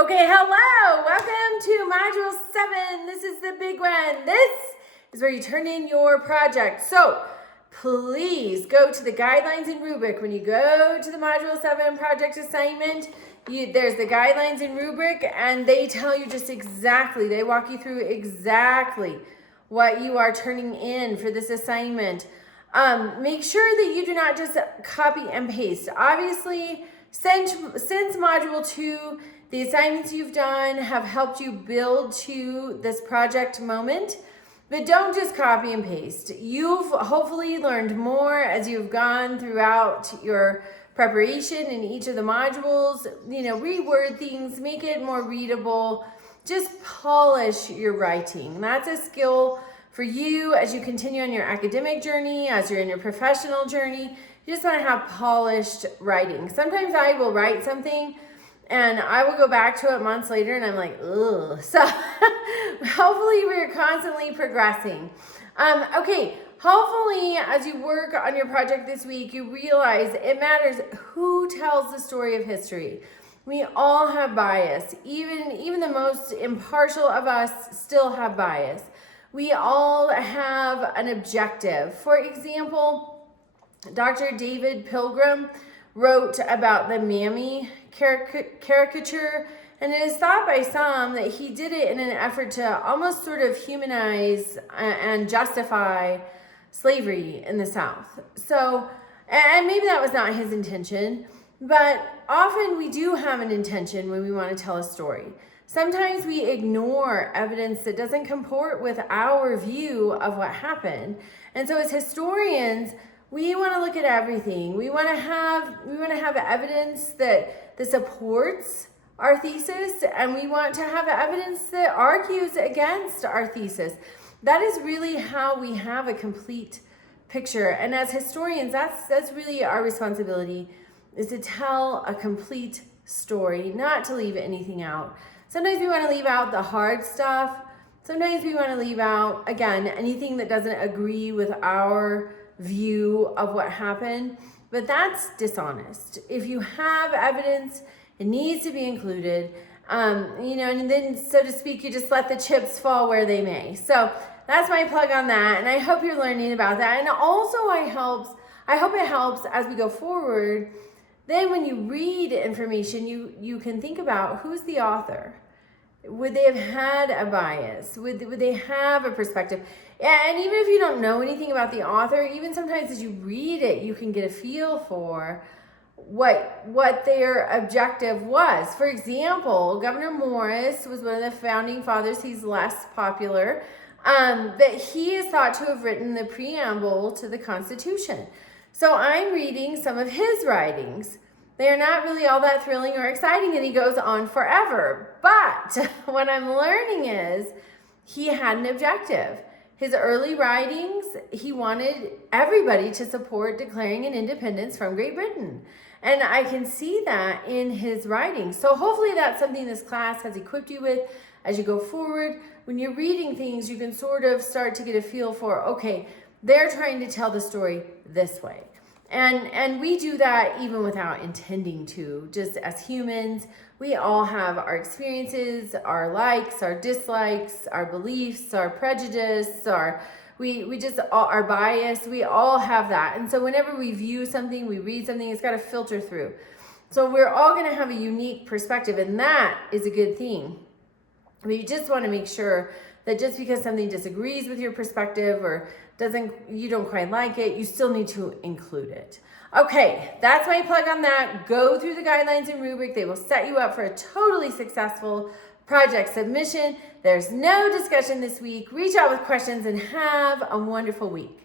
Okay, hello! Welcome to Module 7. This is the big one. This is where you turn in your project. So please go to the guidelines and rubric. When you go to the Module 7 project assignment, there's the guidelines and rubric, and they tell you just exactly, they walk you through exactly what you are turning in for this assignment. Make sure that you do not just copy and paste. Obviously, since Module 2, the assignments you've done have helped you build to this project moment, but don't just copy and paste. You've hopefully learned more as you've gone throughout your preparation in each of the modules. Reword things, make it more readable, just polish your writing. That's a skill for you as you continue on your academic journey, as you're in your professional journey. You just want to have polished writing. Sometimes I will write something and I will go back to it months later and I'm like, ugh. So hopefully we're constantly progressing. Okay, hopefully as you work on your project this week, you realize it matters who tells the story of history. We all have bias. Even the most impartial of us still have bias. We all have an objective. For example, Dr. David Pilgrim wrote about the Mammy caricature, and it is thought by some that he did it in an effort to almost sort of humanize and justify slavery in the South. So, and maybe that was not his intention, but often we do have an intention when we want to tell a story. Sometimes we ignore evidence that doesn't comport with our view of what happened. And so as historians, we want to look at everything. We want to have evidence that supports our thesis, and we want to have evidence that argues against our thesis. That is really how we have a complete picture. And as historians, that's really our responsibility, is to tell a complete story, not to leave anything out. Sometimes we want to leave out the hard stuff. Sometimes we want to leave out, again, anything that doesn't agree with our view of what happened, but that's dishonest. If you have evidence, it needs to be included, and then, so to speak, you just let the chips fall where they may. So that's my plug on that, and I hope you're learning about that. And also I hope it helps as we go forward. Then when you read information, you can think about who's the author. Would they have had a bias? Would they have a perspective? And even if you don't know anything about the author, even sometimes as you read it, you can get a feel for what their objective was. For example, Gouverneur Morris was one of the founding fathers. He's less popular, but he is thought to have written the preamble to the Constitution. So I'm reading some of his writings. They're not really all that thrilling or exciting, and he goes on forever. But what I'm learning is he had an objective. His early writings, he wanted everybody to support declaring an independence from Great Britain. And I can see that in his writings. So hopefully that's something this class has equipped you with as you go forward. When you're reading things, you can sort of start to get a feel for, okay, they're trying to tell the story this way. And we do that even without intending to. Just as humans, we all have our experiences, our likes, our dislikes, our beliefs, our prejudice, our bias. We all have that. And so whenever we view something, we read something, it's got to filter through. So we're all going to have a unique perspective, and that is a good thing. We just want to make sure that just because something disagrees with your perspective or you don't quite like it, you still need to include it. Okay, that's my plug on that. Go through the guidelines and rubric. They will set you up for a totally successful project submission. There's no discussion this week. Reach out with questions and have a wonderful week.